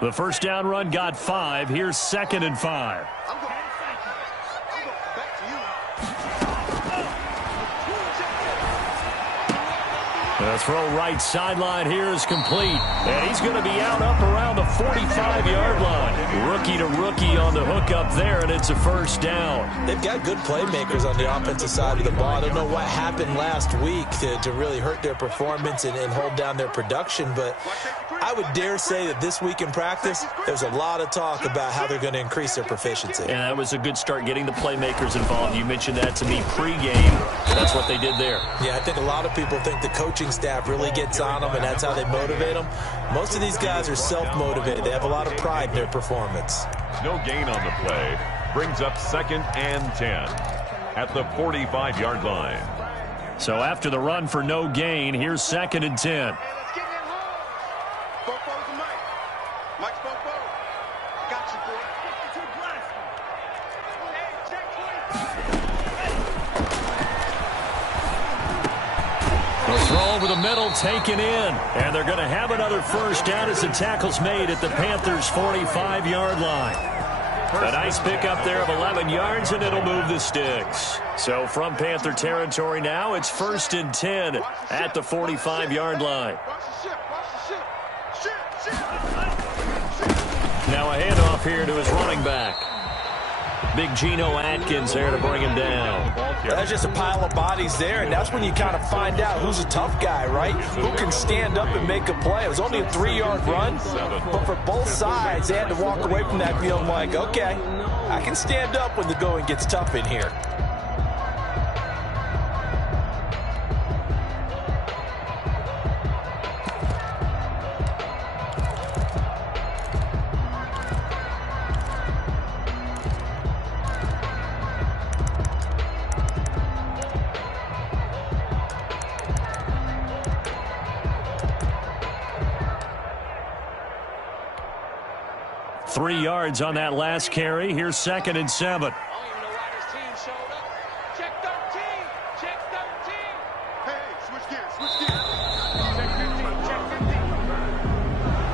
The first down run got 5. Here's 2nd and 5. The throw right sideline here is complete. And he's going to be out up around the 45-yard line. Rookie to rookie on the hook up there, and it's a first down. They've got good playmakers on the offensive side of the ball. I don't know what happened last week to really hurt their performance and hold down their production, but I would dare say that this week in practice, there's a lot of talk about how they're going to increase their proficiency. And that was a good start getting the playmakers involved. You mentioned that to me pregame. That's what they did there. Yeah, I think a lot of people think the coaching staff really gets on them, and that's how they motivate them. Most of these guys are self-motivated. They have a lot of pride in their performance. No gain on the play. Brings up 2nd and 10 at the 45-yard line. So after the run for no gain, here's 2nd and 10. Over the middle, taken in. And they're going to have another first down as the tackle's made at the Panthers' 45-yard line. A nice pickup there of 11 yards, and it'll move the sticks. So from Panther territory now, it's 1st and 10 at the 45-yard line. Now a handoff here to his running back. Big Geno Atkins there to bring him down. That's just a pile of bodies there, and that's when you kind of find out who's a tough guy, right? Who can stand up and make a play. It was only a 3-yard run, but for both sides, they had to walk away from that feeling like, okay, I can stand up when the going gets tough in here. Three yards on that last carry. Here's 2nd and 7.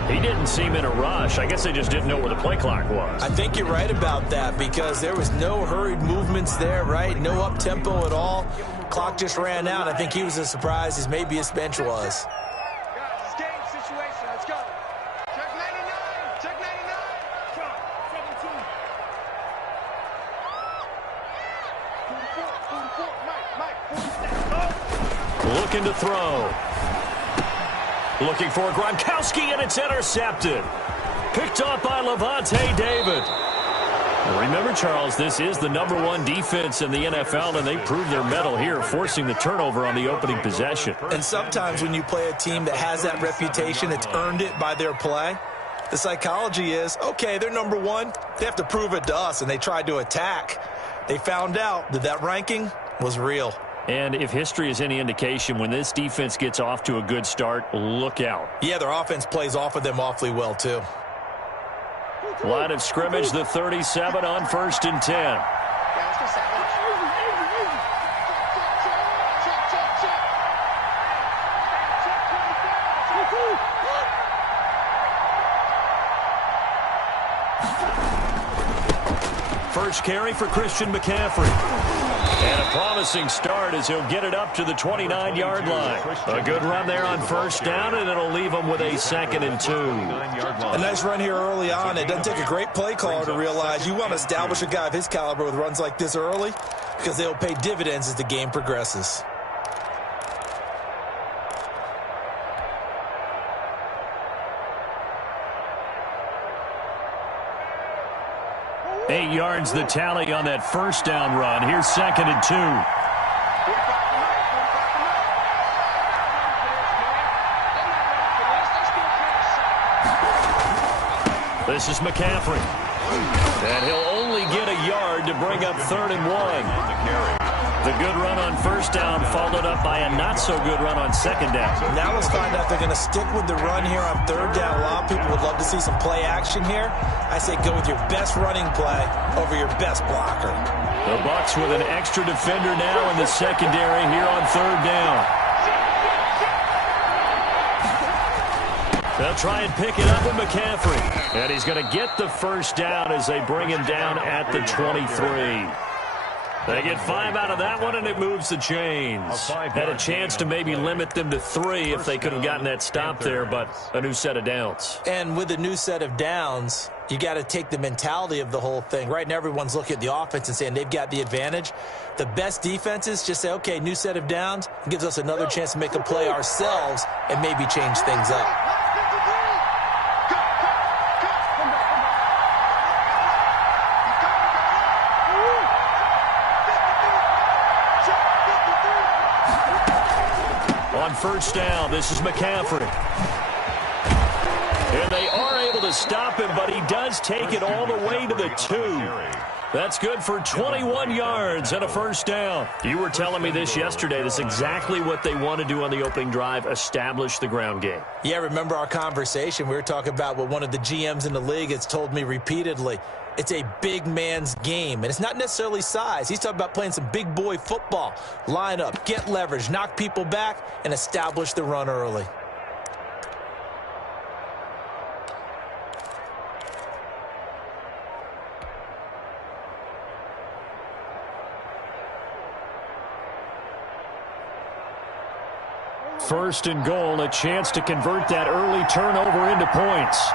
He didn't seem in a rush. I guess they just didn't know where the play clock was. I think you're right about that because there was no hurried movements there, right? No up-tempo at all. Clock just ran out. I think he was as surprised as maybe his bench was. Looking to throw. Looking for Gronkowski, and it's intercepted. Picked up by Levante David. Remember, Charles, this is the #1 defense in the NFL, and they proved their mettle here, forcing the turnover on the opening possession. And sometimes when you play a team that has that reputation, it's earned it by their play. The psychology is, okay, they're #1. They have to prove it to us, and they tried to attack. They found out that that ranking was real. And if history is any indication, when this defense gets off to a good start, look out. Yeah, their offense plays off of them awfully well, too. Line of scrimmage, the 37 on 1st and 10. First carry for Christian McCaffrey. And a promising start as he'll get it up to the 29-yard line. A good run there on first down, and it'll leave him with a 2nd and 2. A nice run here early on. It doesn't take a great play caller to realize you want to establish a guy of his caliber with runs like this early because they'll pay dividends as the game progresses. Eight yards the tally on that first down run. Here's 2nd and 2. This is McCaffrey. And he'll only get a yard to bring up 3rd and 1. The good run on first down followed up by a not-so-good run on 2nd down. Now let's find out if they're going to stick with the run here on 3rd down. A lot of people would love to see some play action here. I say go with your best running play over your best blocker. The Bucs with an extra defender now in the secondary here on 3rd down. They'll try and pick it up with McCaffrey. And he's going to get the first down as they bring him down at the 23. They get 5 out of that one, and it moves the chains. Had a chance to maybe limit them to 3 if they could have gotten that stop there, but a new set of downs. And with a new set of downs, you got to take the mentality of the whole thing. Right now, everyone's looking at the offense and saying they've got the advantage. The best defenses just say, okay, new set of downs. It gives us another chance to make a play ourselves and maybe change things up. On first down, this is McCaffrey. And they are able to stop him, but he does take it all the way to the 2. That's good for 21 yards and a first down. You were telling me this yesterday. That's exactly what they want to do on the opening drive, establish the ground game. Yeah, remember our conversation? We were talking about what one of the GMs in the league has told me repeatedly. It's a big man's game, and it's not necessarily size. He's talking about playing some big boy football. Line up, get leverage, knock people back, and establish the run early. First and goal, a chance to convert that early turnover into points.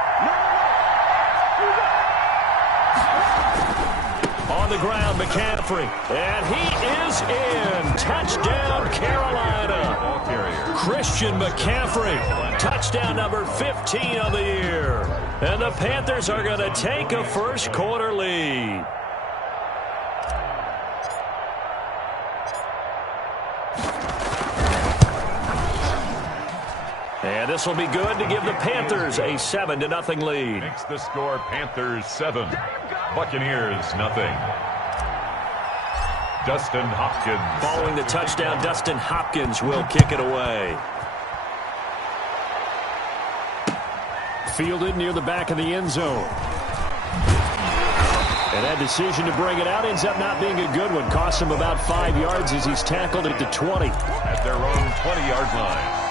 On the ground, McCaffrey. And he is in. Touchdown, Carolina. Christian McCaffrey. Touchdown number 15 of the year. And the Panthers are going to take a first quarter lead. And this will be good to give the Panthers a 7-0 lead. Makes the score Panthers 7, Buccaneers 0. Dustin Hopkins. Following the touchdown, Dustin Hopkins will kick it away. Fielded near the back of the end zone. And that decision to bring it out ends up not being a good one. Costs him about 5 yards as he's tackled at the 20. At their own 20-yard line.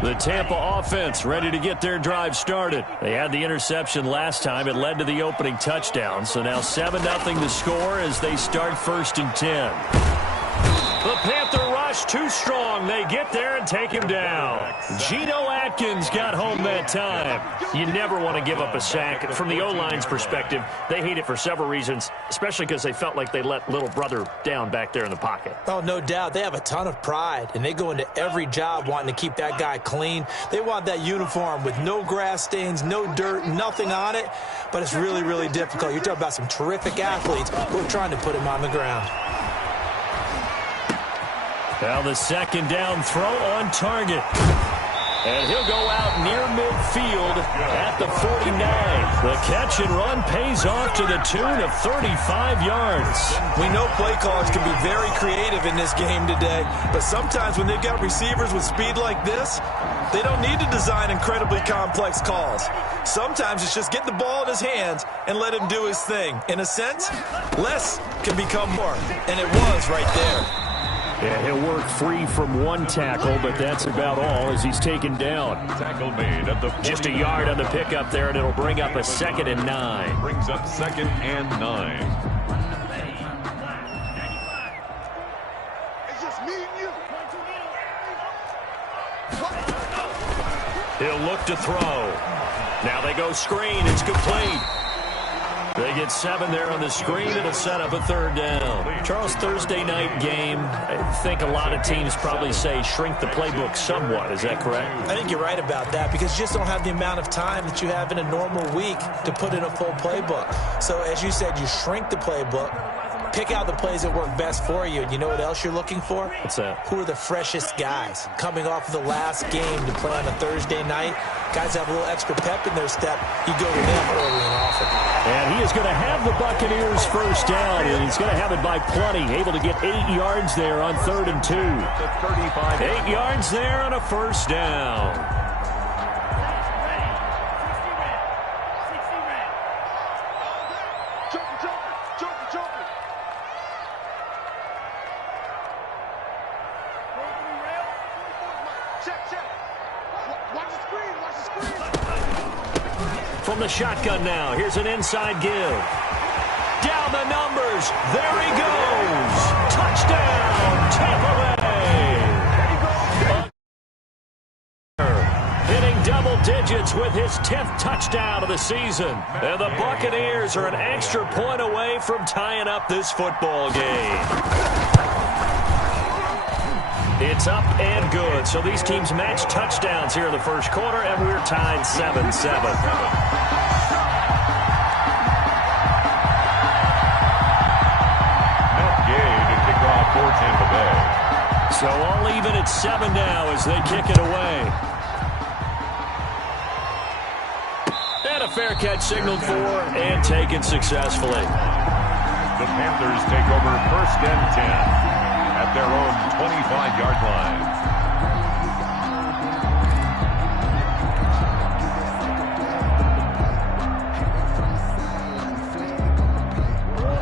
The Tampa offense ready to get their drive started. They had the interception last time. It led to the opening touchdown. So now 7-0 the score as they start 1st and 10. The Panther rush too strong. They get there and take him down. Geno Atkins got home that time. You never want to give up a sack. From the O-line's perspective, they hate it for several reasons, especially because they felt like they let little brother down back there in the pocket. Oh, no doubt. They have a ton of pride, and they go into every job wanting to keep that guy clean. They want that uniform with no grass stains, no dirt, nothing on it, but it's really, really difficult. You're talking about some terrific athletes who are trying to put him on the ground. Now the second down throw on target. And he'll go out near midfield at the 49. The catch and run pays off to the tune of 35 yards. We know play callers can be very creative in this game today, but sometimes when they've got receivers with speed like this, they don't need to design incredibly complex calls. Sometimes it's just get the ball in his hands and let him do his thing. In a sense, less can become more, and it was right there. Yeah, he'll work free from one tackle, but that's about all as he's taken down. Tackle made at the 49. Just a yard on the pickup there, and it'll bring up a 2nd and 9. Brings up 2nd and 9. It's just me and you. He'll look to throw. Now they go screen. It's complete. They get 7 there on the screen. It'll set up a 3rd down. Charles, Thursday night game, I think a lot of teams probably say shrink the playbook somewhat. Is that correct? I think you're right about that because you just don't have the amount of time that you have in a normal week to put in a full playbook. So as you said, you shrink the playbook, pick out the plays that work best for you. And you know what else you're looking for? What's that? Who are the freshest guys coming off of the last game to play on a Thursday night? Guys have a little extra pep in their step. You go to them early and often. And he is going to have the Buccaneers first down, and he's going to have it by plenty. Able to get 8 yards there on 3rd and 2. 8 yards there on a first down. From the shotgun now, here's an inside give. Down the numbers. There he goes. Touchdown, Tampa Bay. Hitting double digits with his 10th touchdown of the season. And the Buccaneers are an extra point away from tying up this football game. It's up and good. So these teams match touchdowns here in the first quarter, and we're tied 7-7. For Tampa Bay. So all even at 7 now as they kick it away. And a fair catch signaled for and taken successfully. The Panthers take over 1st and 10 at their own 25-yard line.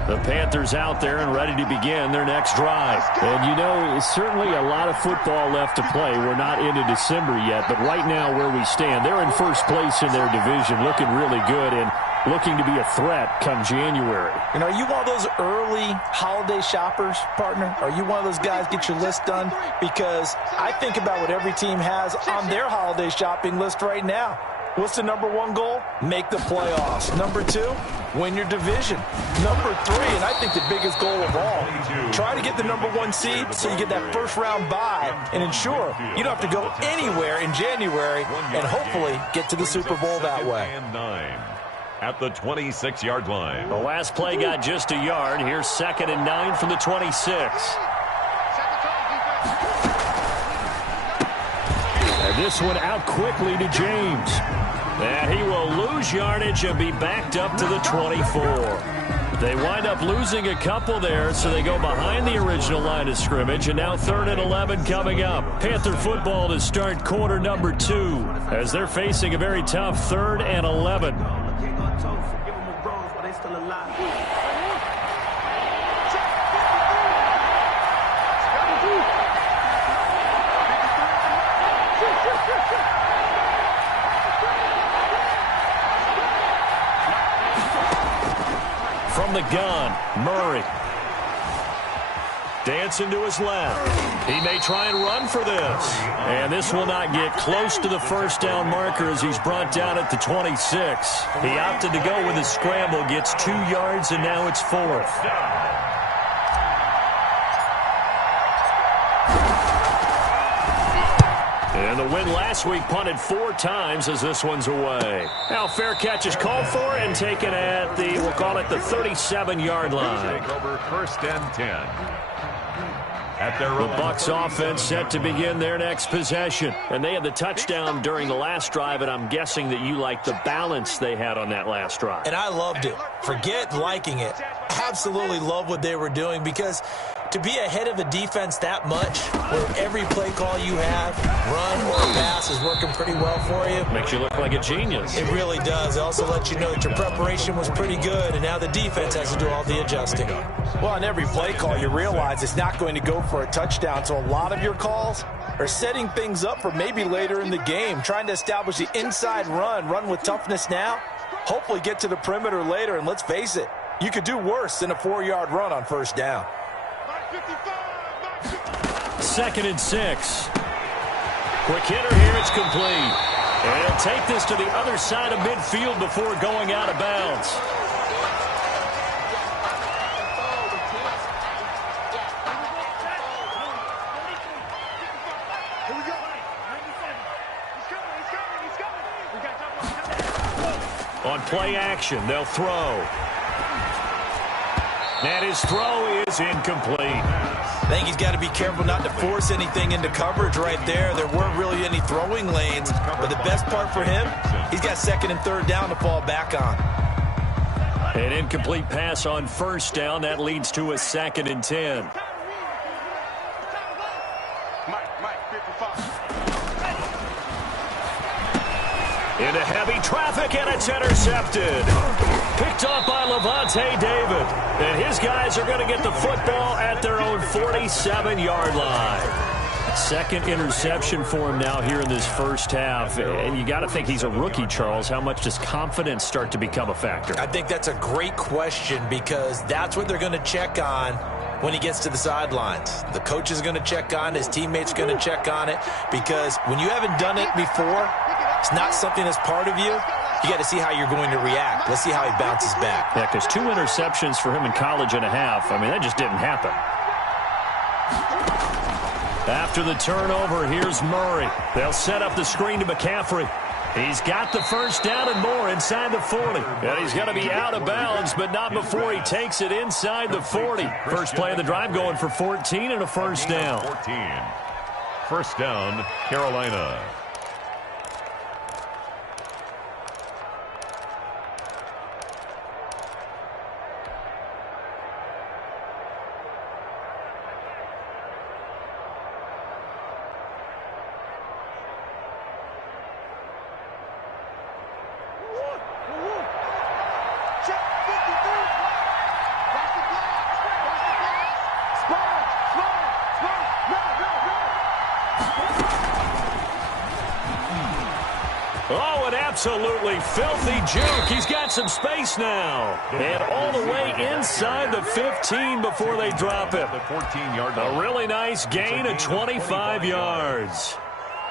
The Panthers out there and ready to begin their next drive. And, you know, it's certainly a lot of football left to play. We're not into December yet, but right now where we stand, they're in first place in their division, looking really good and looking to be a threat come January. And are you one of those early holiday shoppers, partner? Are you one of those guys get your list done? Because I think about what every team has on their holiday shopping list right now. What's the number 1 goal? Make the playoffs. Number 2, win your division. Number 3, and I think the biggest goal of all, try to get the number 1 seed so you get that first-round bye and ensure you don't have to go anywhere in January and hopefully get to the Super Bowl that way. At the 26-yard line. The last play got just a yard. Here's 2nd and 9 from the 26. And this one out quickly to James. And he will lose yardage and be backed up to the 24. They wind up losing a couple there, so they go behind the original line of scrimmage, and now 3rd and 11 coming up. Panther football to start quarter number 2 as they're facing a very tough 3rd and 11. From the gun, Murray. Dancing to his left. He may try and run for this. And this will not get close to the first down marker as he's brought down at the 26. He opted to go with a scramble, gets 2 yards, and now it's 4th. And the win last week punted 4 times as this one's away. Now fair catch is called for and taken at the, we'll call it the 37-yard line. Take over 1st and 10. At their the Bucs offense set to begin their next possession. And they had the touchdown during the last drive, and I'm guessing that you like the balance they had on that last drive. And I loved it. Forget liking it. Absolutely love what they were doing, because to be ahead of a defense that much, where every play call you have, run or pass, is working pretty well for you. Makes you look like a genius. It really does. It also lets you know that your preparation was pretty good, and now the defense has to do all the adjusting. Well, on every play call, you realize it's not going to go for a touchdown, so a lot of your calls are setting things up for maybe later in the game, trying to establish the inside run with toughness now, hopefully get to the perimeter later, and let's face it, you could do worse than a 4-yard run on first down. 2nd and 6. Quick hitter here, it's complete. And he'll take this to the other side of midfield before going out of bounds. On play action, they'll throw. And his throw is incomplete. I think he's got to be careful not to force anything into coverage right there. There weren't really any throwing lanes, but the best part for him, he's got 2nd and 3rd down to fall back on. An incomplete pass on first down. That leads to a 2nd and 10. Into heavy traffic, and it's intercepted. Picked off by Levante David. And his guys are going to get the football at their own 47-yard line. Second interception for him now here in this first half. And you got to think he's a rookie, Charles. How much does confidence start to become a factor? I think that's a great question because that's what they're going to check on when he gets to the sidelines. The coach is going to check on it. His teammates are going to check on it because when you haven't done it before, it's not something that's part of you. You got to see how you're going to react. Let's see how he bounces back. Yeah, because 2 interceptions for him in college and a half. I mean, that just didn't happen. After the turnover, here's Murray. They'll set up the screen to McCaffrey. He's got the first down and more inside the 40. And he's going to be out of bounds, but not before he takes it inside the 40. First play of the drive going for 14 and a first down. 14. First down, Carolina. Oh, an absolutely filthy juke. He's got some space now. And all the way inside the 15 before they drop him. The 14-yard line. A really nice gain of 25 yards.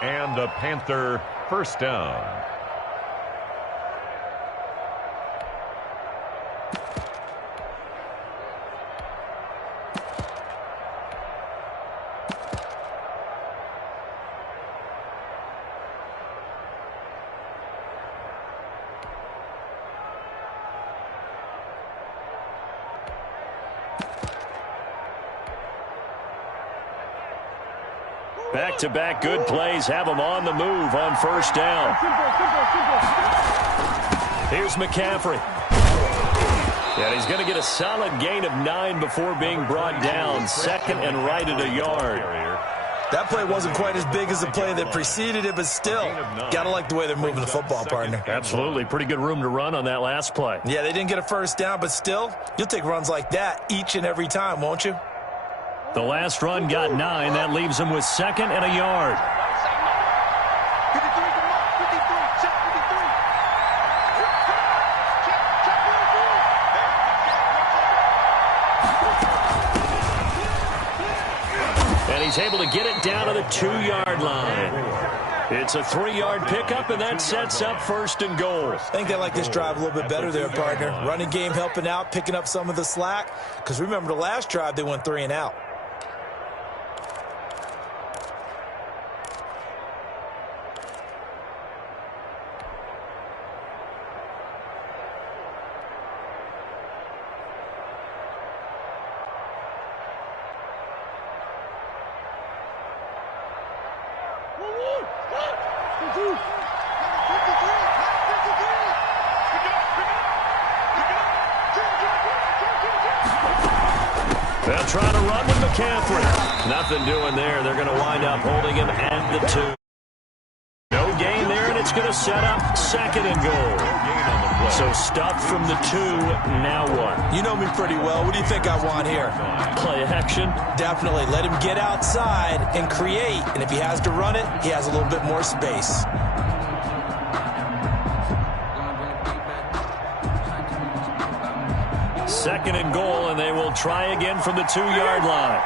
And a Panther first down. Back-to-back good plays have him on the move on first down. Here's McCaffrey. And he's going to get a solid gain of 9 before being brought down. Second and right at a yard. That play wasn't quite as big as the play that preceded it, but still, got to like the way they're moving the football, partner. Absolutely. Pretty good room to run on that last play. Yeah, they didn't get a first down, but still, you'll take runs like that each and every time, won't you? The last run got 9. That leaves him with second and a yard. And he's able to get it down to the 2-yard line. It's a 3-yard pickup, and that sets up first and goal. I think they like this drive a little bit better there, partner. Running game helping out, picking up some of the slack. Because remember, the last drive, they went 3 and out. They'll try to run with McCaffrey. Nothing doing there. They're going to wind up holding him at the 2. No gain there, and it's going to set up second and goal. So stuffed from the 2, now what? You know me pretty well. What do you think I want here? Play action. Definitely. Let him get outside and create. And if he has to run it, he has a little bit more space. Second and goal, and they will try again from the 2-yard line.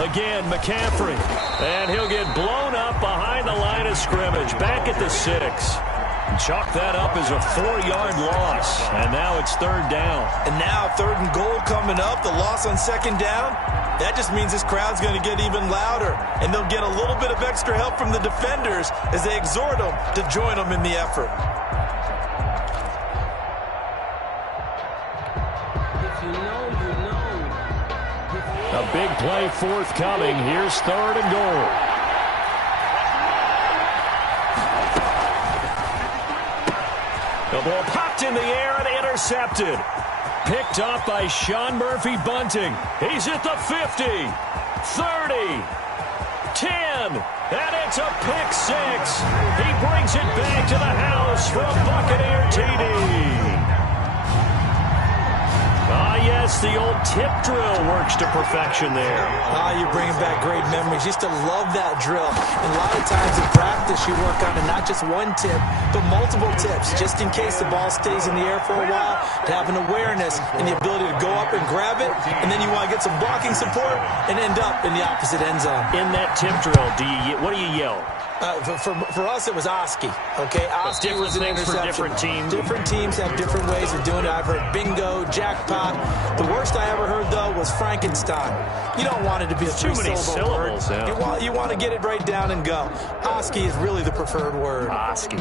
Again, McCaffrey. And he'll get blown up behind the line of scrimmage. Back at the 6. Chalk that up as a 4-yard loss. And now it's third down. And now third and goal coming up. The loss on second down. That just means this crowd's going to get even louder. And they'll get a little bit of extra help from the defenders as they exhort them to join them in the effort. A big play forthcoming. Here's third and goal. The ball popped in the air and intercepted. Picked off by Sean Murphy-Bunting. He's at the 50, 30, 10, and it's a pick 6. He brings it back to the house for a Buccaneer TD. Ah, yes, the old tip drill works to perfection there. Ah, you're bringing back great memories. Used to love that drill. And a lot of times in practice, you work on not just one tip, but multiple tips, just in case the ball stays in the air for a while, to have an awareness and the ability to go up and grab it, and then you want to get some blocking support and end up in the opposite end zone. In that tip drill, what do you yell? For us, it was Oski. Okay, Oski was an things interception. for different teams. Different teams have different ways of doing it. I've heard bingo, jackpot. The worst I ever heard, though, was Frankenstein. You don't want it to be a too many syllables. Yeah. You want to get it right down and go. Oski is really the preferred word. Oski.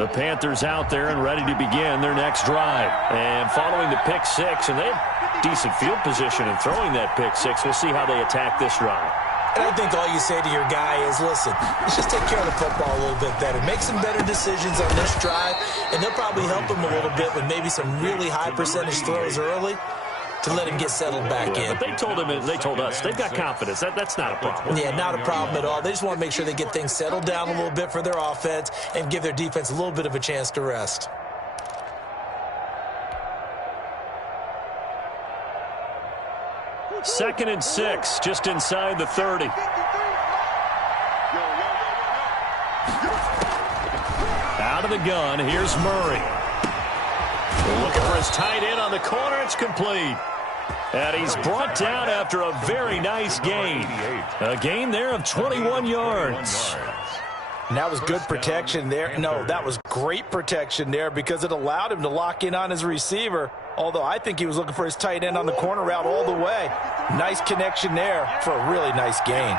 The Panthers out there and ready to begin their next drive. And following the pick six, and they have decent field position in throwing that pick six. We'll see how they attack this drive. And I think all you say to your guy is, listen, let's just take care of the football a little bit better. Make some better decisions on this drive, and they'll probably help him a little bit with maybe some really high percentage throws early to let him get settled back in. But they told him, and they told us, they've got confidence. That's not a problem. Yeah, not a problem at all. They just want to make sure they get things settled down a little bit for their offense and give their defense a little bit of a chance to rest. Second and 6, just inside the 30. Out of the gun, here's Murray. Looking for his tight end on the corner, it's complete. And he's brought down after a very nice gain. A gain there of 21 yards. And that was good protection there. No, that was great protection there because it allowed him to lock in on his receiver. Although I think he was looking for his tight end on the corner route all the way. Nice connection there for a really nice gain.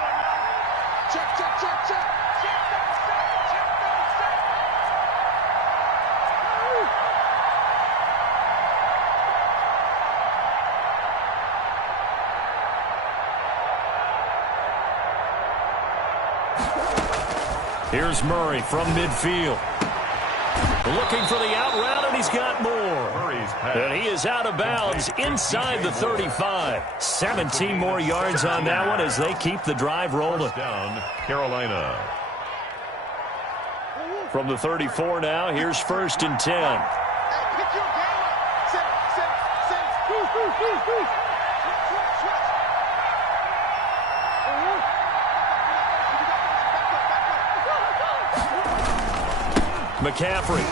Here's Murray from midfield. Looking for the out route, and he's got more. And he is out of bounds inside the 35. 17 more yards on that one as they keep the drive rolling. Down, Carolina. From the 34 now, here's 1st and 10. McCaffrey.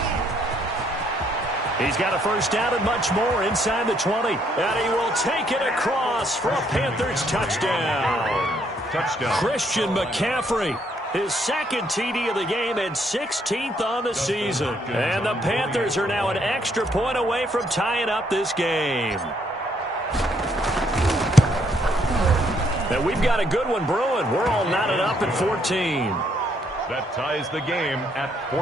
He's got a first down and much more inside the 20. And he will take it across for a Panthers touchdown. Christian McCaffrey. His second TD of the game and 16th on the season. And the Panthers are now an extra point away from tying up this game. And we've got a good one brewing. We're all knotted up at 14. That ties the game at 14.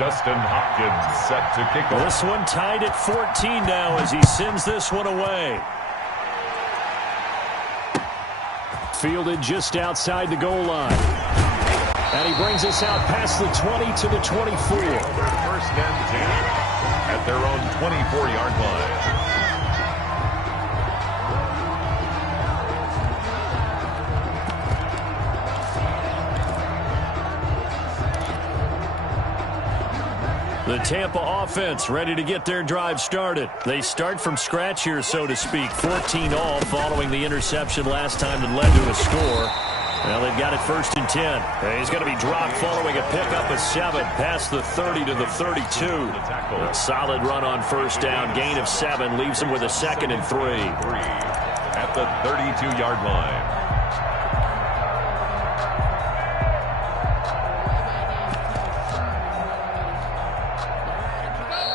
Dustin Hopkins set to kick off. This one tied at 14 now as he sends this one away. Fielded just outside the goal line. And he brings us out past the 20 to the 24. 1st and 10 at their own 24-yard line. The Tampa offense ready to get their drive started. They start from scratch here, so to speak. 14 all following the interception last time that led to a score. Well, they've got it 1st and 10. He's going to be dropped following a pickup of 7 past the 30 to the 32. A solid run on 1st down. Gain of 7 leaves him with a 2nd and 3. At the 32-yard line.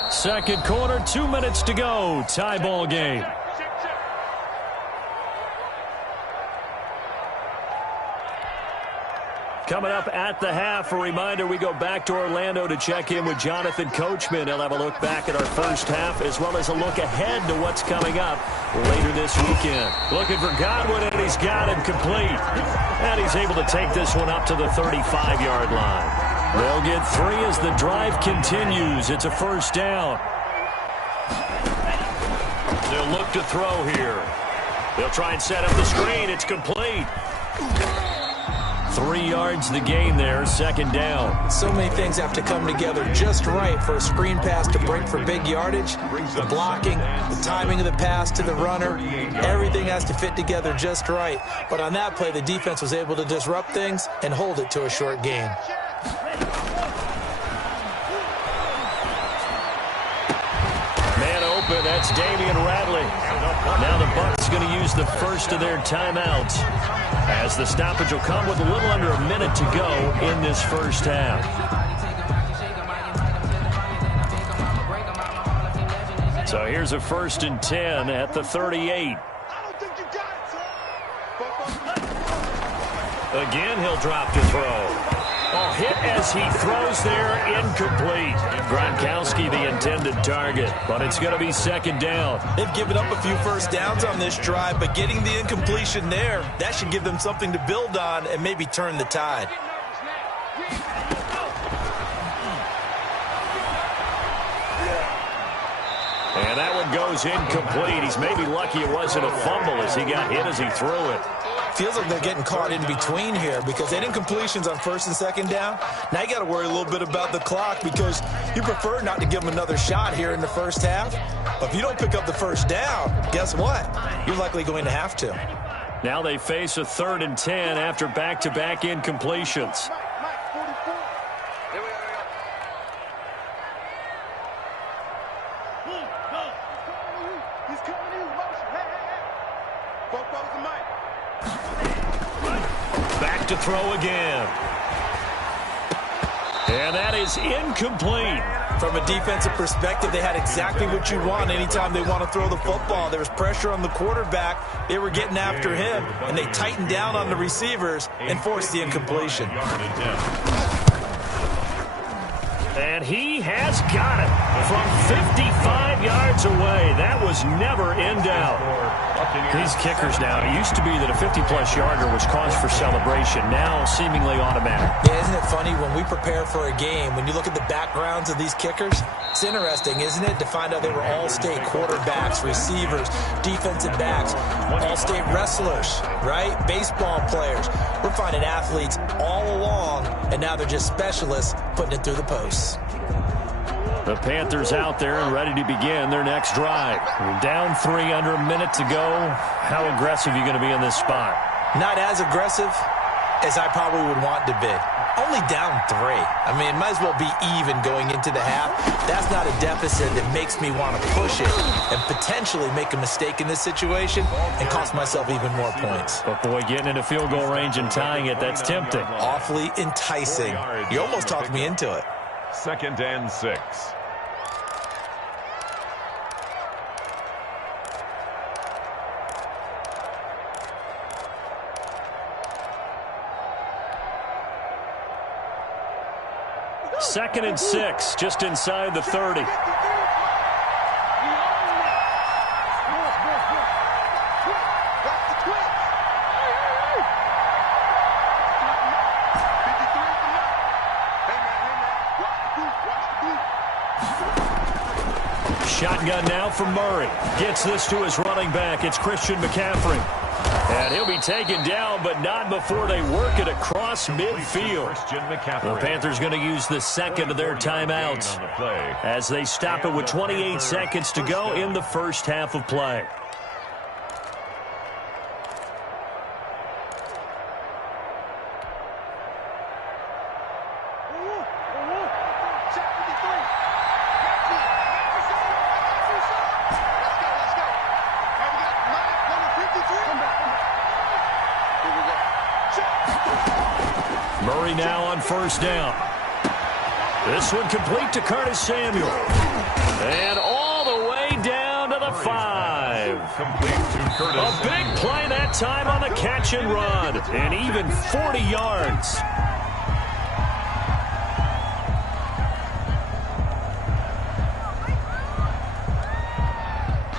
Second quarter, 2 minutes to go. Tie ball game. Coming up at the half, a reminder, we go back to Orlando to check in with Jonathan Coachman. He'll have a look back at our first half as well as a look ahead to what's coming up later this weekend. Looking for Godwin, and he's got him complete. And he's able to take this one up to the 35-yard line. They'll get 3 as the drive continues. It's a 1st down. They'll look to throw here. They'll try and set up the screen. It's complete. 3 yards the gain there, second down. So many things have to come together just right for a screen pass to break for big yardage. The blocking, the timing of the pass to the runner, everything has to fit together just right. But on that play, the defense was able to disrupt things and hold it to a short gain. Man open, that's Damian Radley. Now the Bucs going to use the first of their timeouts, as the stoppage will come with a little under a minute to go in this first half. So here's a 1st and 10 at the 38. Again, he'll drop to throw. Oh, hit as he throws there, incomplete. Gronkowski the intended target, but it's going to be second down. They've given up a few first downs on this drive, but getting the incompletion there, that should give them something to build on and maybe turn the tide. And that one goes incomplete. He's maybe lucky it wasn't a fumble as he got hit as he threw it. Feels like they're getting caught in between here because they had incompletions on 1st and 2nd down. Now you got to worry a little bit about the clock because you prefer not to give them another shot here in the first half. But if you don't pick up the first down, guess what? You're likely going to have to. Now they face a 3rd and 10 after back-to-back incompletions. Back to throw again. And that is incomplete. From a defensive perspective, they had exactly what you want anytime they want to throw the football. There was pressure on the quarterback. They were getting after him, and they tightened down on the receivers and forced the incompletion. And he has got it from 55 yards away. That was never in doubt. These kickers now, it used to be that a 50-plus yarder was cause for celebration. Now seemingly automatic. Yeah, isn't it funny when we prepare for a game, when you look at the backgrounds of these kickers, it's interesting, isn't it, to find out they were all-state quarterbacks, receivers, defensive backs, all-state wrestlers, right? Baseball players. We're finding athletes all along, and now they're just specialists putting it through the posts. The Panthers out there and ready to begin their next drive. We're down 3, under a minute to go. How aggressive are you going to be in this spot? Not as aggressive as I probably would want to be. Only down 3. I mean, it might as well be even going into the half. That's not a deficit that makes me want to push it and potentially make a mistake in this situation and cost myself even more points. But, boy, getting into field goal range and tying it, that's tempting. Awfully enticing. You almost talked me into it. 2nd and 6. Second and 6, just inside the 30. Shotgun now from Murray. Gets this to his running back. It's Christian McCaffrey. And he'll be taken down, but not before they work it across midfield. The Panthers going to use the second of their timeouts as they stop it with 28 seconds to go in the first half of play. Murray now on first down. This one complete to Curtis Samuel. And all the way down to the 5. A big play that time on the catch and run. And even 40 yards.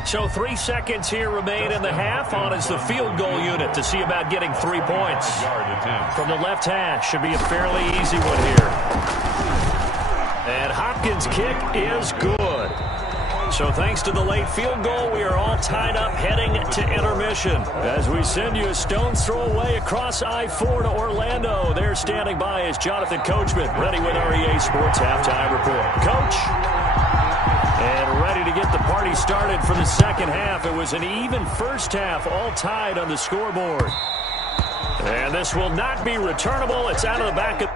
So 3 seconds here remain in the half. On is the field goal unit to see about getting 3 points. From the left hash, should be a fairly easy one here. And Hopkins' kick is good. So thanks to the late field goal, we are all tied up heading to intermission. As we send you a stone's throw away across I-4 to Orlando. There standing by is Jonathan Coachman, ready with our EA Sports Halftime Report. Coach? And ready to get the party started for the second half. It was an even first half, all tied on the scoreboard. And this will not be returnable. It's out of the back of...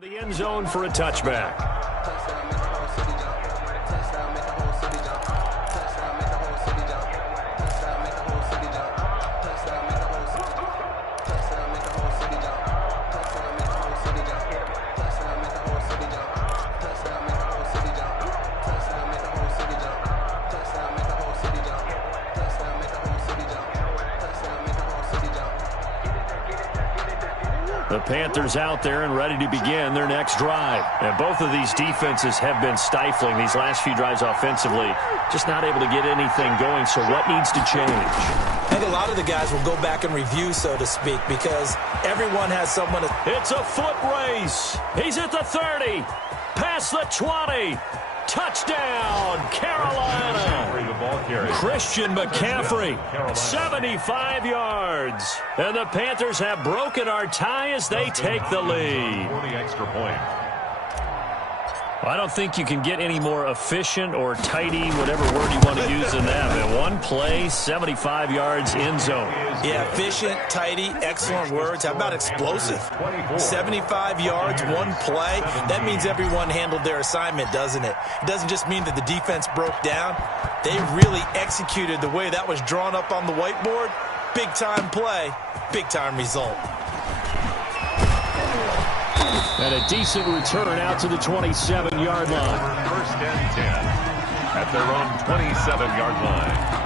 the end zone for a touchback. The Panthers out there and ready to begin their next drive. And both of these defenses have been stifling these last few drives offensively. Just not able to get anything going. So what needs to change? I think a lot of the guys will go back and review, so to speak, because everyone has someone. It's a foot race. He's at the 30. Past the 20. Touchdown, Carolina. Christian McCaffrey, 75 yards. And the Panthers have broken our tie as they take the lead. 40 extra point. I don't think you can get any more efficient or tidy, whatever word you want to use in that. In one play, 75 yards in zone. Yeah, efficient, tidy, excellent words. How about explosive? 75 yards, one play. That means everyone handled their assignment, doesn't it? It doesn't just mean that the defense broke down. They really executed the way that was drawn up on the whiteboard. Big-time play, big-time result. And a decent return out to the 27-yard line. First and 10 at their own 27-yard line.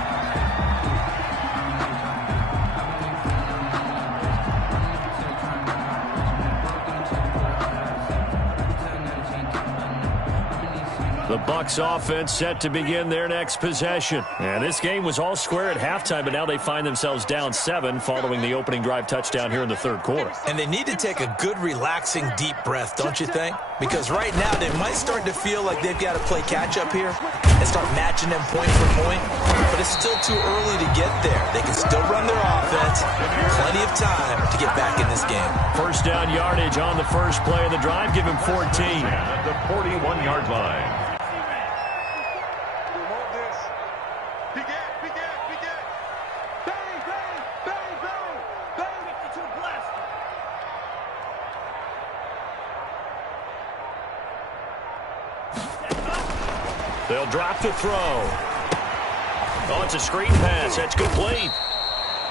The Bucs offense set to begin their next possession. And this game was all square at halftime, but now they find themselves down 7 following the opening drive touchdown here in the third quarter. And they need to take a good, relaxing, deep breath, don't you think? Because right now they might start to feel like they've got to play catch-up here and start matching them point for point. But it's still too early to get there. They can still run their offense. Plenty of time to get back in this game. First down yardage on the first play of the drive. Give him 14. At the 41-yard line. They'll drop the throw. Oh, it's a screen pass. That's complete.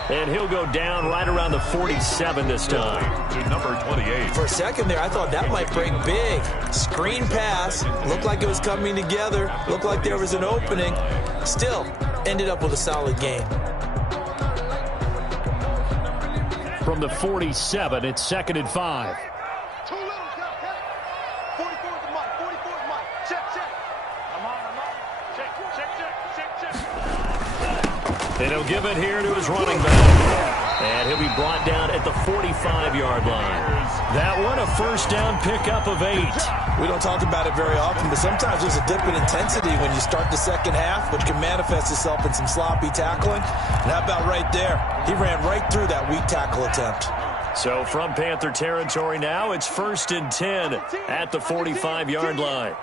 And he'll go down right around the 47 this time. To number 28. For a second there, I thought that might break big. Screen pass. Looked like it was coming together. Looked like there was an opening. Still, ended up with a solid game. From the 47, it's 2nd and 5. And he'll give it here to his running back. And he'll be brought down at the 45-yard line. That one, a first down pickup of 8. We don't talk about it very often, but sometimes there's a dip in intensity when you start the second half, which can manifest itself in some sloppy tackling. And how about right there? He ran right through that weak tackle attempt. So from Panther territory now, it's 1st and 10 at the 45-yard line.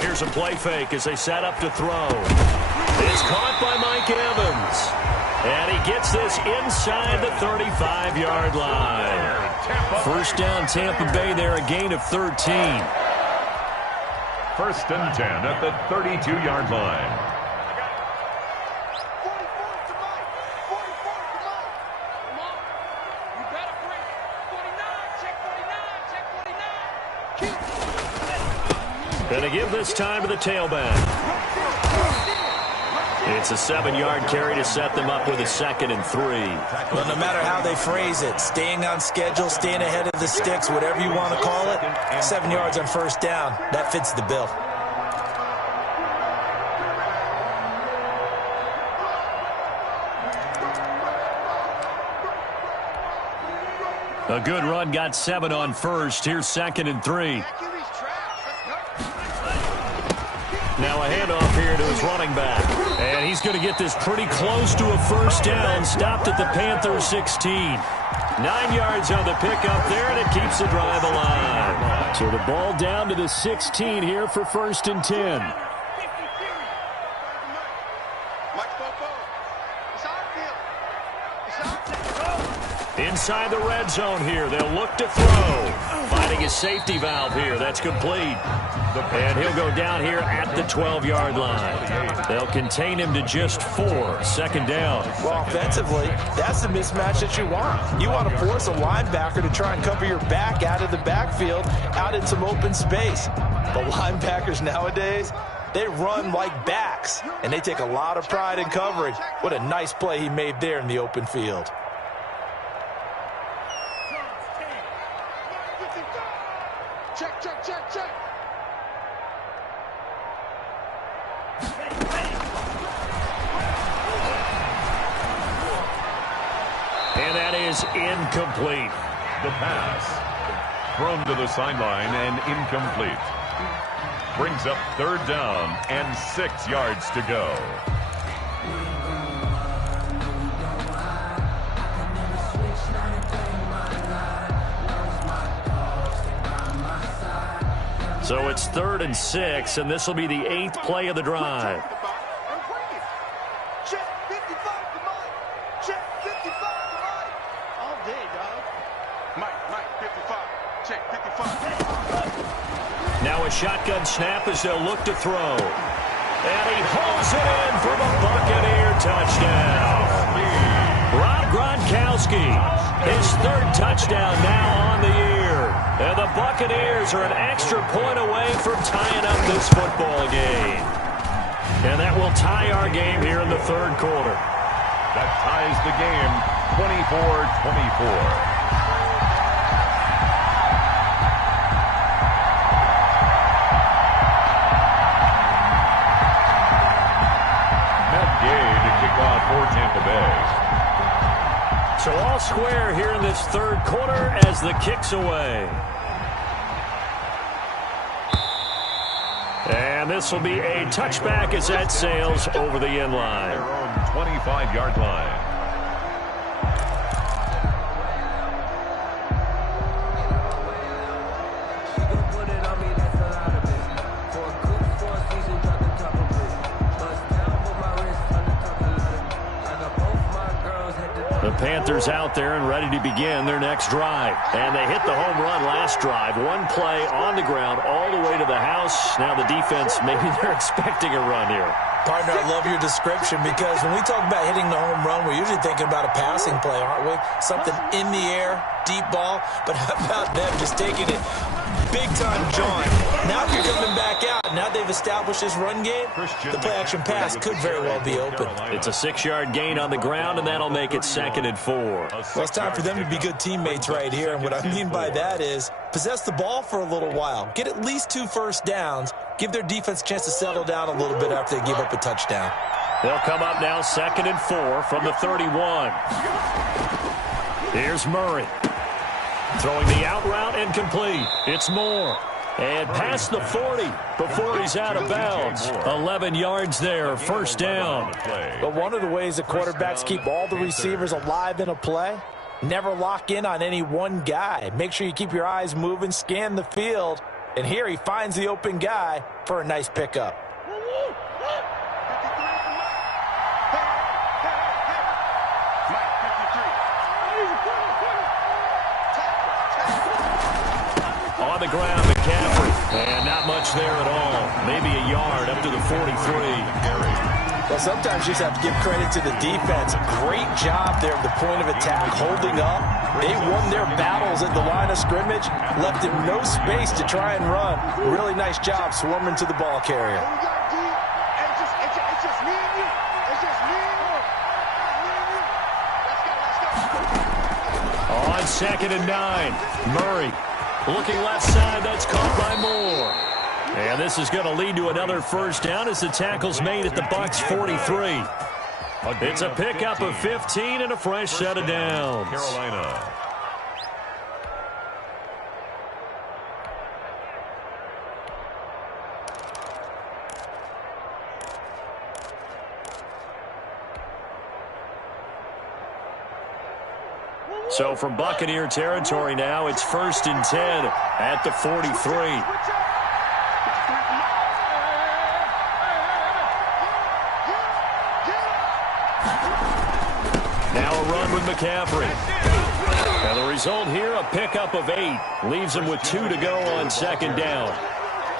Here's a play fake as they set up to throw. It's caught by Mike Evans. And he gets this inside the 35-yard line. First down Tampa Bay there, a gain of 13. 1st and 10 at the 32-yard line. Going to give this time to the tailback. It's a 7-yard carry to set them up with a 2nd and 3. Well, no matter how they phrase it, staying on schedule, staying ahead of the sticks, whatever you want to call it, 7 yards on first down, that fits the bill. A good run, got 7 on first. Here's 2nd and 3. Now a handoff here to his running back. And he's going to get this pretty close to a first down. Stopped at the Panthers 16. 9 yards on the pickup there, and it keeps the drive alive. So the ball down to the 16 here for 1st and 10. Inside the red zone here. They'll look to throw. Finding his safety valve here. That's complete. And he'll go down here at the 12-yard line. They'll contain him to just 4. 2nd down. Well, offensively, that's the mismatch that you want. You want to force a linebacker to try and cover your back out of the backfield, out in some open space. But linebackers nowadays, they run like backs, and they take a lot of pride in coverage. What a nice play he made there in the open field. Check. And that is incomplete. The pass thrown to the sideline and incomplete. Brings up 3rd down and 6 yards to go. So it's 3rd and 6, and this will be the 8th play of the drive. Check 55 to Mike. Check 55 to Mike. All day, dog. Mike, 55. Check 55. Now a shotgun snap as they'll look to throw. And he hauls it in for the Buccaneer touchdown. Rob Gronkowski, his 3rd touchdown now on the year. And the Buccaneers are an extra point away from tying up this football game. And that will tie our game here in the 3rd quarter. That ties the game 24-24. third quarter as the kick's away. And this will be a touchback as that sails over the end line. Their own 25-yard line. The Panthers out there and ready to begin their next drive. And they hit the home run last drive. One play on the ground all the way to the house. Now the defense, maybe they're expecting a run here. Partner, I love your description because when we talk about hitting the home run, we're usually thinking about a passing play, aren't we? Something in the air, deep ball. But how about them just taking it big time, John? Now if you're coming back out, now they've established this run game, the play-action pass could very well be open. It's a 6-yard gain on the ground, and that'll make it 2nd and 4. Well, it's time for them to be good teammates right here, and what I mean by that is possess the ball for a little while, get at least 2 first downs, give their defense a chance to settle down a little bit after they give up a touchdown. They'll come up now 2nd and 4 from the 31. Here's Murray. Throwing the out route and complete. It's Moore. And past the 40 before he's out of bounds. 11 yards there, first down. But one of the ways the quarterbacks keep all the receivers alive in a play, never lock in on any one guy. Make sure you keep your eyes moving, scan the field. And here he finds the open guy for a nice pickup. On the ground, McCaffrey. And not much there at all. Maybe a yard up to the 43. Well, sometimes you just have to give credit to the defense. Great job there at the point of attack, holding up. They won their battles at the line of scrimmage, left him no space to try and run. Really nice job swarming to the ball carrier. On 2nd and 9, Murray. Looking left side, that's caught by Moore. And this is going to lead to another first down as the tackle's made at the Bucs 43. It's a pickup of 15 and a fresh set of downs. Carolina. So from Buccaneer territory now, it's 1st and 10 at the 43. Now a run with McCaffrey. And the result here, a pickup of 8. Leaves him with 2 to go on 2nd down.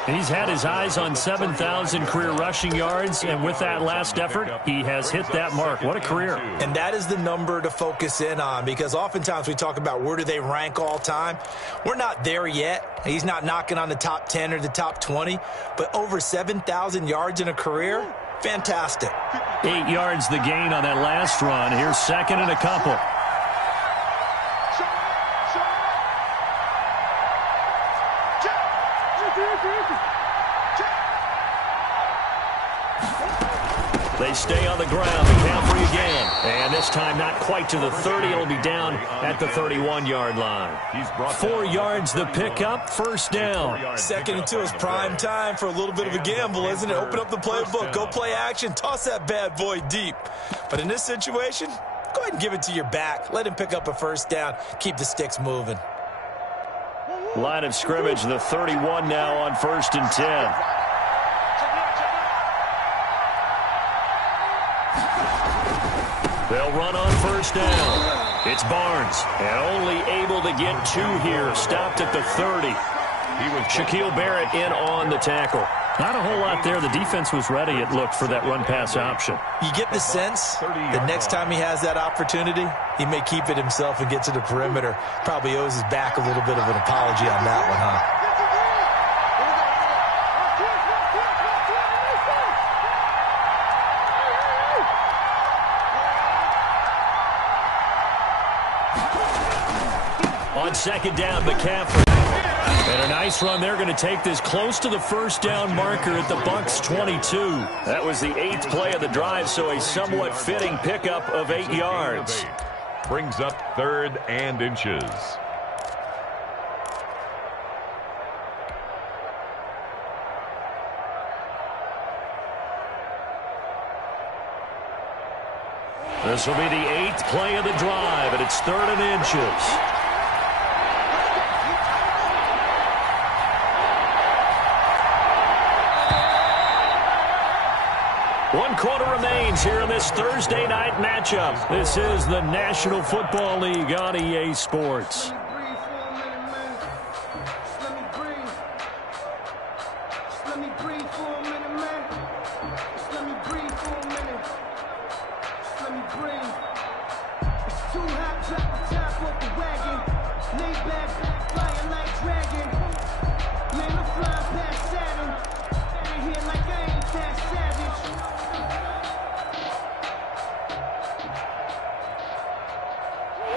He's had his eyes on 7,000 career rushing yards, and with that last effort, he has hit that mark. What a career. And that is the number to focus in on, because oftentimes we talk about where do they rank all time. We're not there yet. He's not knocking on the top 10 or the top 20, but over 7,000 yards in a career, fantastic. 8 yards the gain on that last run. Here's 2nd and a couple. They stay on the ground. McCaffrey again. And this time not quite to the 30. It'll be down at the 31-yard line. 4 yards the pickup. First down. 2nd and 2 is prime time for a little bit of a gamble, isn't it? Open up the playbook. Go play action. Toss that bad boy deep. But in this situation, go ahead and give it to your back. Let him pick up a first down. Keep the sticks moving. Line of scrimmage, the 31 now on 1st and 10. They'll run on first down. It's Barnes, and only able to get 2 here. Stopped at the 30. Shaquille Barrett in on the tackle. Not a whole lot there. The defense was ready, it looked, for that run-pass option. You get the sense that next time he has that opportunity, he may keep it himself and get to the perimeter. Probably owes his back a little bit of an apology on that one, huh? On 2nd down, McCaffrey. And a nice run. They're going to take this close to the first down marker at the Bucs 22. That was the 8th play of the drive, so a somewhat fitting pickup of 8 yards. Brings up 3rd and inches. This will be the 8th play of the drive, and it's 3rd and inches. One quarter remains here in this Thursday night matchup. This is the National Football League on EA Sports.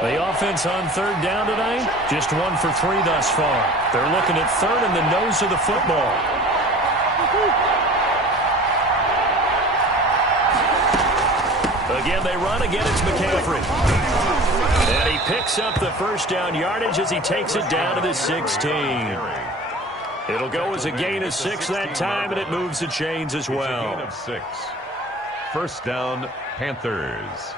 The offense on 3rd down tonight, just 1 for 3 thus far. They're looking at 3rd and the nose of the football. Again, they run. Again, it's McCaffrey. And he picks up the first down yardage as he takes it down to the 16. It'll go as a gain of 6 that time, and it moves the chains as well. It's a gain of 6. First down, Panthers.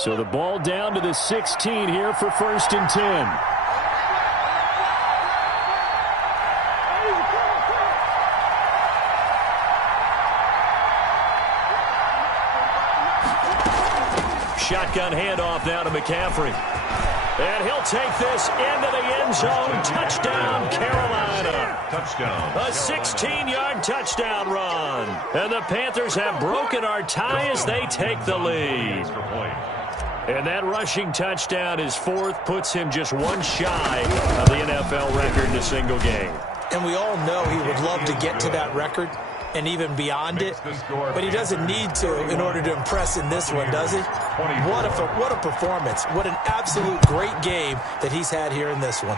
So the ball down to the 16 here for 1st and 10. Shotgun handoff now to McCaffrey. And he'll take this into the end zone. Touchdown, Carolina. Touchdown. A 16-yard touchdown run. And the Panthers have broken our tie as they take the lead. And that rushing touchdown is 4th, puts him just 1 shy of the NFL record in a single game. And we all know he would love to get to that record and even beyond it, but he doesn't need to in order to impress in this one, does he? What a performance. What an absolute great game that he's had here in this one.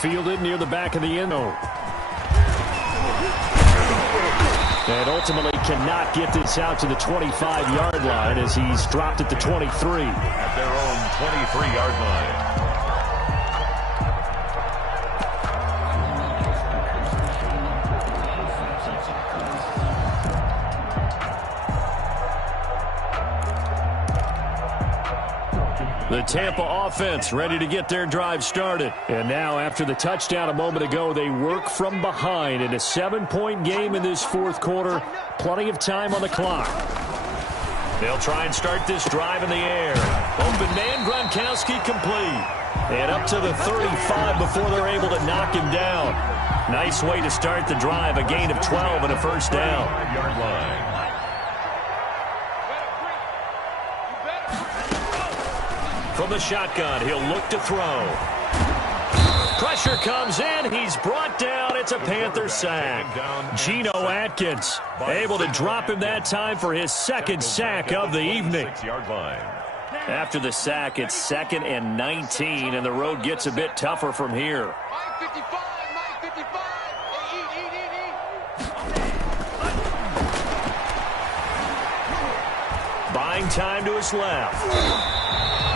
Fielded near the back of the end zone. And ultimately cannot get this out to the 25-yard line as he's dropped at the 23. At their own 23-yard line. The Tampa offense ready to get their drive started. And now after the touchdown a moment ago, they work from behind in a 7-point game in this 4th quarter. Plenty of time on the clock. They'll try and start this drive in the air. Open man, Gronkowski complete. And up to the 35 before they're able to knock him down. Nice way to start the drive, a gain of 12 and a first down. 5-yard line. From the shotgun, he'll look to throw. Pressure comes in. He's brought down. It's a Panther sack. Geno Atkins able to drop him that time for his 2nd sack of the evening. 6-yard line. After the sack, it's 2nd and 19, and the road gets a bit tougher from here. Buying time to his left.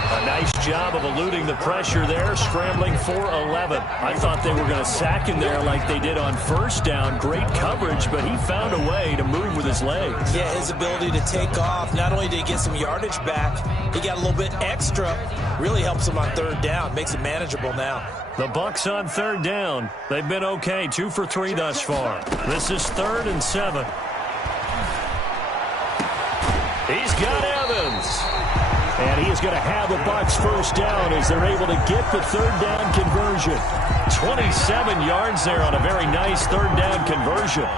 A nice job of eluding the pressure there, scrambling for 11. I thought they were going to sack him there like they did on 1st down. Great coverage, but he found a way to move with his legs. Yeah, his ability to take off. Not only did he get some yardage back, he got a little bit extra. Really helps him on 3rd down. Makes it manageable now. The Bucs on 3rd down. They've been okay, 2 for 3 thus far. This is 3rd and 7. He's got Evans. And he is going to have the Bucs first down as they're able to get the 3rd down conversion. 27 yards there on a very nice 3rd down conversion.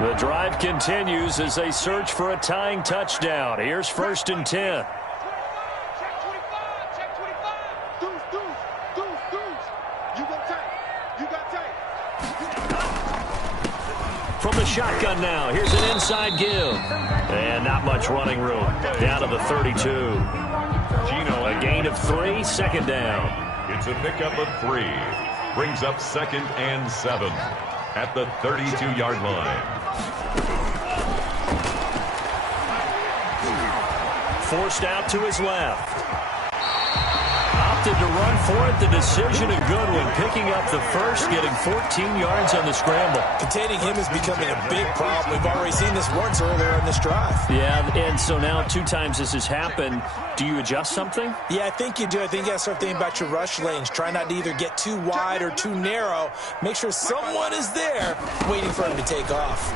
The drive continues as they search for a tying touchdown. Here's 1st and 10. From the the shotgun now. Here's an inside give. And not much running room. Down to the 32. Gino, A gain of 3, second down. it's a pickup of 3. Brings up 2nd and 7 at the 32-yard line. Forced out to his left. Opted to run for it. The decision a good one. Picking up the first, getting 14 yards on the scramble. Containing him is becoming a big problem. We've already seen this once earlier in this drive. Yeah, and so now 2 times this has happened. Do you adjust something? Yeah, I think you do. I think you got to start thinking about your rush lanes. Try not to either get too wide or too narrow. Make sure someone is there waiting for him to take off.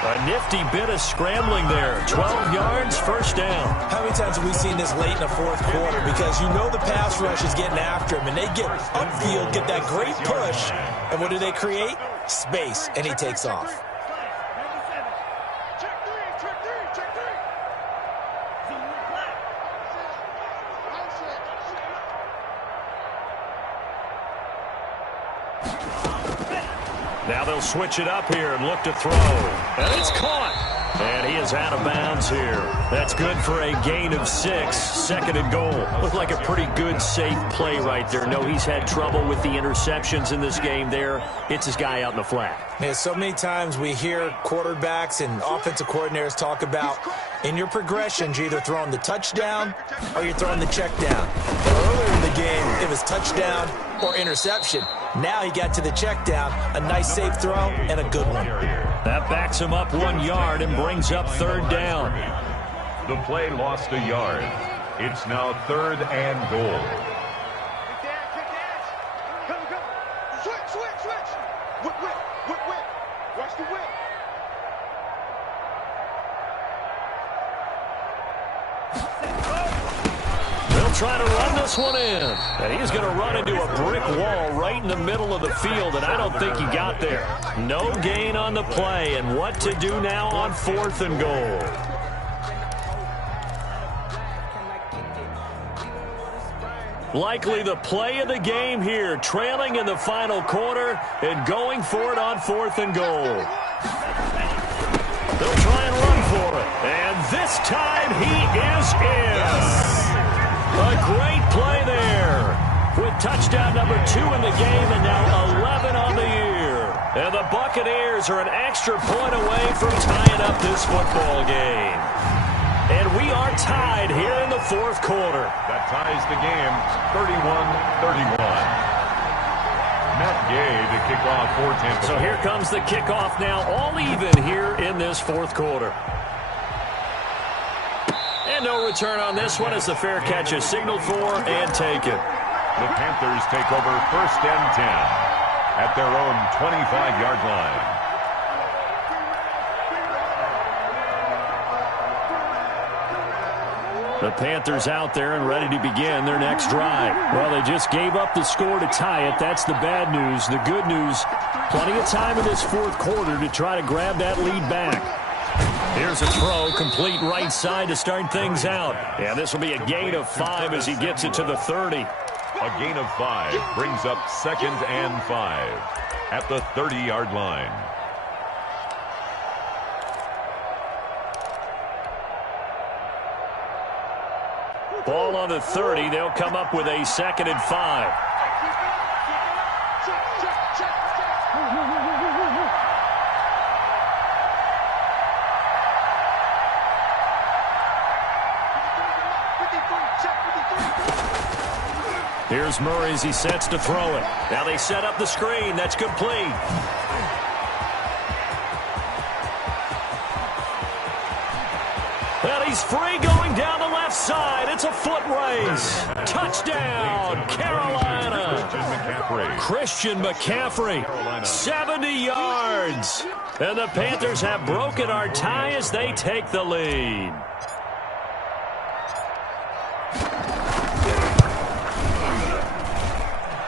A nifty bit of scrambling there. 12 yards, first down. How many times have we seen this late in the fourth quarter? Because you know the pass rush is getting after him, and they get upfield, get that great push, and what do they create? Space, and he takes off. Now they'll switch it up here and look to throw. And it's caught. And he is out of bounds here. That's good for a gain of 6, 2nd and goal. Looked like a pretty good, safe play right there. No, he's had trouble with the interceptions in this game there. Hits his guy out in the flat. Yeah, so many times we hear quarterbacks and offensive coordinators talk about in your progressions, you're either throwing the touchdown or you're throwing the check down. Earlier in the game, it was touchdown or interception. Now he got to the check down, a nice safe throw, and a good one. That backs him up 1 yard and brings up 3rd down. The play lost a yard. It's now 3rd and goal. Switch. Whip. Watch the whip. They'll try to run this one in. And he's going to run into a brick wall right in the middle of the field, and I don't think he got there. No gain on the play, and what to do now on 4th and goal. Likely the play of the game here, trailing in the final quarter and going for it on 4th and goal. They'll try and run for it, and this time he is in. A great play there with touchdown number 2 in the game and now 11 on the year. And the Buccaneers are an extra point away from tying up this football game. And we are tied here in the 4th quarter. That ties the game 31-31. Matt Gay to kick off for Tampa. So here comes the kickoff now, all even here in this 4th quarter. And no return on this one as the fair catch is signaled for and taken. The Panthers take over 1st and 10 at their own 25-yard line. The Panthers out there and ready to begin their next drive. Well, they just gave up the score to tie it. That's the bad news. The good news, plenty of time in this 4th quarter to try to grab that lead back. Here's a throw, complete right side to start things out. Yeah, this will be a gain of 5 as he gets it to the 30. A gain of 5 brings up 2nd and 5 at the 30-yard line. Ball on the 30. They'll come up with a 2nd and 5. Here's Murray as he sets to throw it. Now they set up the screen. That's complete. And he's free going down the left side. It's a foot race. Touchdown, Carolina. Christian McCaffrey, 70 yards. And the Panthers have broken our tie as they take the lead.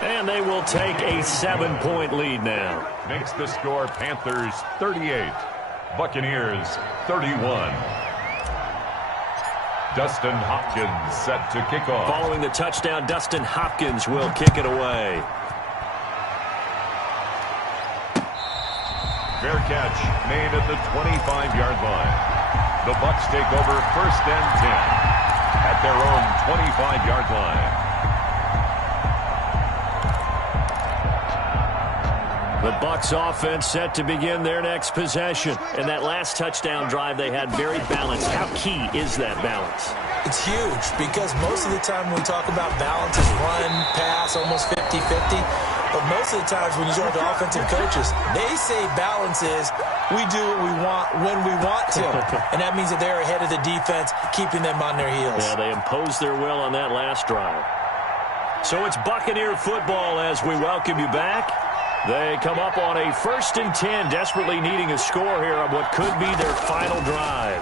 And they will take a 7-point lead now. Makes the score Panthers 38, Buccaneers 31. Dustin Hopkins set to kick off. Following the touchdown, Dustin Hopkins will kick it away. Fair catch made at the 25-yard line. The Bucs take over 1st and 10 at their own 25-yard line. The Bucs offense set to begin their next possession. And that last touchdown drive they had very balanced. How key is that balance? It's huge because most of the time when we talk about balance is run, pass, almost 50-50. But most of the times when you talk to offensive coaches, they say balance is we do what we want when we want to. And that means that they're ahead of the defense, keeping them on their heels. Yeah, they imposed their will on that last drive. So it's Buccaneer football as we welcome you back. They come up on a 1st and 10, desperately needing a score here on what could be their final drive.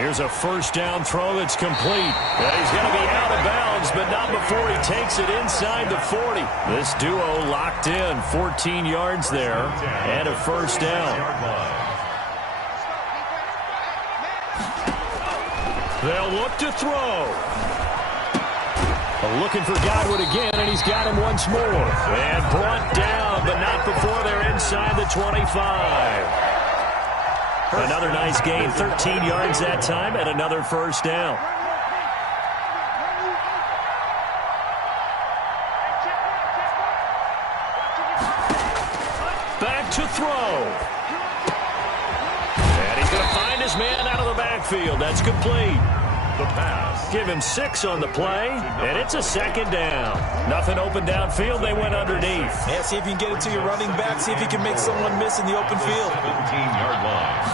Here's a 1st down throw that's complete. And he's going to be out of bounds, but not before he takes it inside the 40. This duo locked in, 14 yards there, and a 1st down. They'll look to throw. Looking for Godwin again, and he's got him once more. And brought down, but not before they're inside the 25. Another nice gain, 13 yards that time, and another 1st down. Back to throw. And he's going to find his man out of the backfield. That's complete. The pass. Give him 6 on the play, and it's a 2nd down. Nothing open downfield. They went underneath. Yeah, see if you can get it to your running back. See if you can make someone miss in the open field. 17-yard line.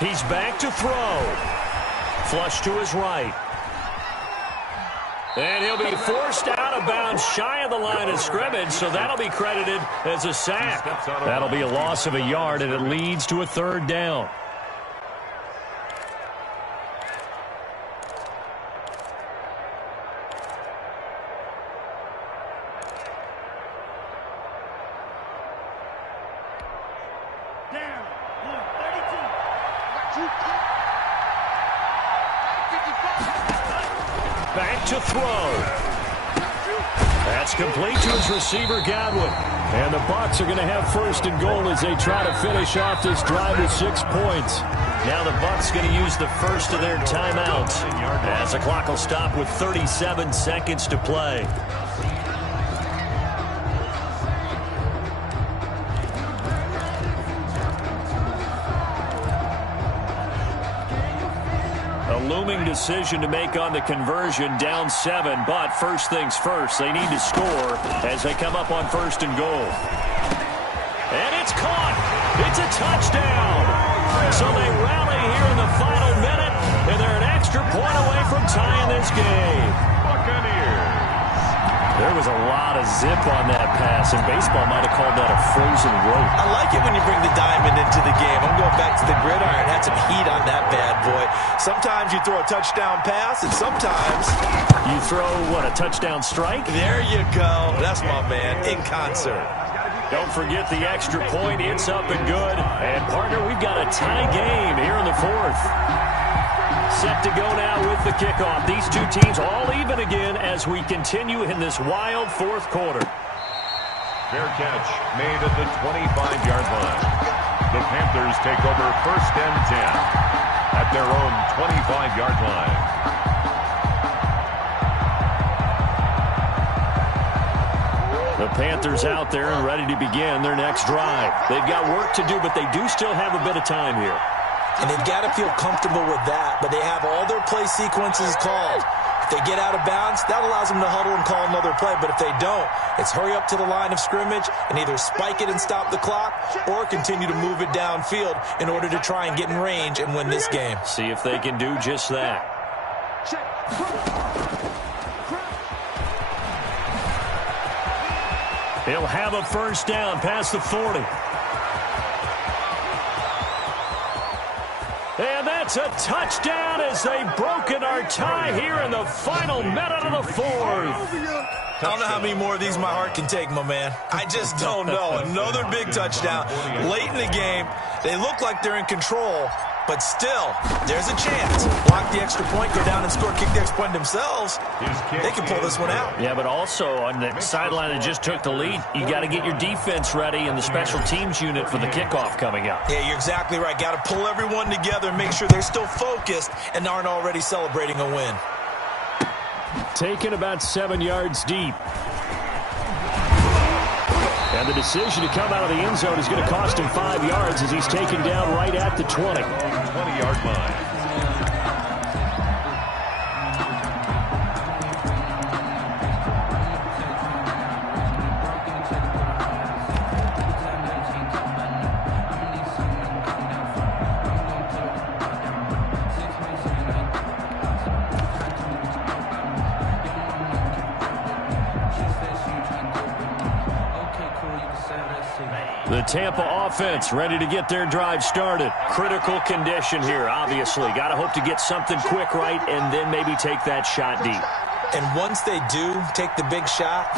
He's back to throw. Flush to his right. And he'll be forced out of bounds shy of the line of scrimmage, so that'll be credited as a sack. That'll be a loss of a yard, and it leads to a 3rd down. Back to throw. That's complete to his receiver, Godwin. And the Bucs are going to have 1st and goal as they try to finish off this drive with 6 points. Now the Bucs going to use the first of their timeouts as the clock will stop with 37 seconds to play. Looming decision to make on the conversion, down 7, but first things first, they need to score as they come up on 1st and goal. And it's caught. It's a touchdown. So they rally here in the final minute, and they're an extra point away from tying this game. Buccaneers. There was a lot of zip on that pass, and baseball might have called that a frozen rope. I like it when you bring the diamond into the game. I'm going back to the gridiron. Had some heat on that bad boy. Sometimes you throw a touchdown pass, and sometimes you throw, what, a touchdown strike? There you go. That's my man, in concert. Don't forget the extra point. It's up and good. And, partner, we've got a tie game here in the 4th. Set to go now with the kickoff. These two teams all even again as we continue in this wild 4th quarter. Fair catch made at the 25-yard line. The Panthers take over 1st and 10 at their own 25-yard line. The Panthers out there and ready to begin their next drive. They've got work to do, but they do still have a bit of time here. And they've got to feel comfortable with that, but they have all their play sequences called. If they get out of bounds, that allows them to huddle and call another play. But if they don't, it's hurry up to the line of scrimmage and either spike it and stop the clock or continue to move it downfield in order to try and get in range and win this game. See if they can do just that. He'll have a 1st down past the 40. And that's a touchdown as they've broken our tie here in the final minute of the 4th. I don't know how many more of these my heart can take, my man. I just don't know. Another big touchdown late in the game. They look like they're in control, But still, there's a chance. Block the extra point, go down and score, kick the extra point themselves. They can pull this one out. Yeah, but also on the sideline that just took the lead, you got to get your defense ready and the special teams unit for the kickoff coming up. Yeah, you're exactly right. Got to pull everyone together and make sure they're still focused and aren't already celebrating a win. Taken about 7 yards deep. And the decision to come out of the end zone is going to cost him 5 yards as he's taken down right at the 20. 20-yard line. The Tampa offense ready to get their drive started. Critical condition here, obviously. Got to hope to get something quick right and then maybe take that shot deep. And once they do take the big shot,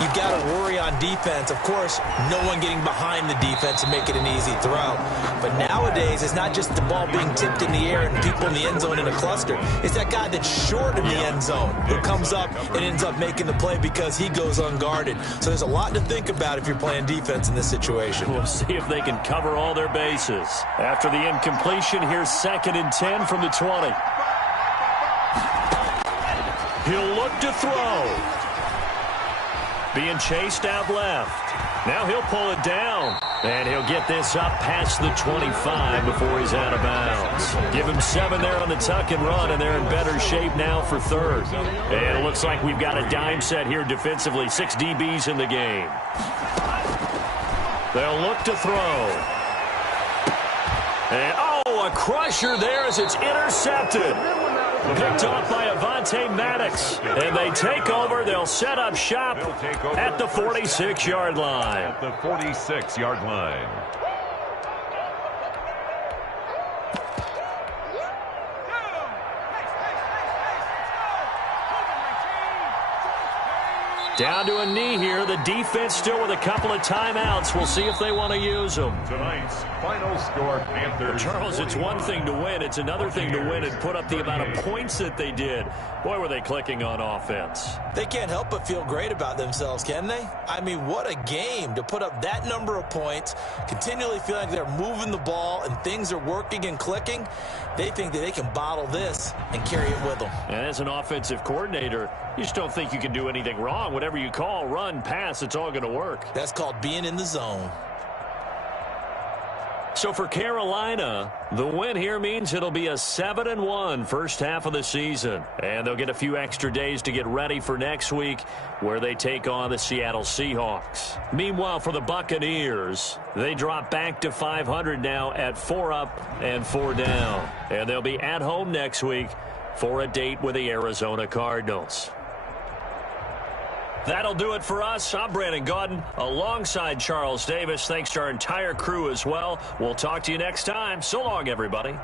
you've got to worry on defense. Of course, no one getting behind the defense and make it an easy throw. But nowadays, it's not just the ball being tipped in the air and people in the end zone in a cluster. It's that guy that's short in the end zone who comes up and ends up making the play because he goes unguarded. So there's a lot to think about if you're playing defense in this situation. We'll see if they can cover all their bases. After the incompletion, here's 2nd and 10 from the 20. He'll look to throw. Being chased out left. Now he'll pull it down. And he'll get this up past the 25 before he's out of bounds. Give him 7 there on the tuck and run, and they're in better shape now for 3rd. And it looks like we've got a dime set here defensively. 6 DBs in the game. They'll look to throw. And, a crusher there as it's intercepted. Picked off by Avonte Maddox. And they take over. They'll set up shop at the 46-yard line. At the 46-yard line. Down to a knee here. The defense still with a couple of timeouts. We'll see if they want to use them. Tonight's final score, Panthers. Charles, it's one thing to win. It's another thing to win and put up the amount of points that they did. Boy, were they clicking on offense. They can't help but feel great about themselves, can they? I mean, what a game to put up that number of points, continually feel like they're moving the ball and things are working and clicking. They think that they can bottle this and carry it with them. And as an offensive coordinator, you just don't think you can do anything wrong. Whatever you call, run, pass, it's all going to work. That's called being in the zone. So for Carolina, the win here means it'll be a 7-1 first half of the season. And they'll get a few extra days to get ready for next week where they take on the Seattle Seahawks. Meanwhile, for the Buccaneers, they drop back to 500 now at 4 up and 4 down. And they'll be at home next week for a date with the Arizona Cardinals. That'll do it for us. I'm Brandon Gaudin alongside Charles Davis. Thanks to our entire crew as well. We'll talk to you next time. So long, everybody.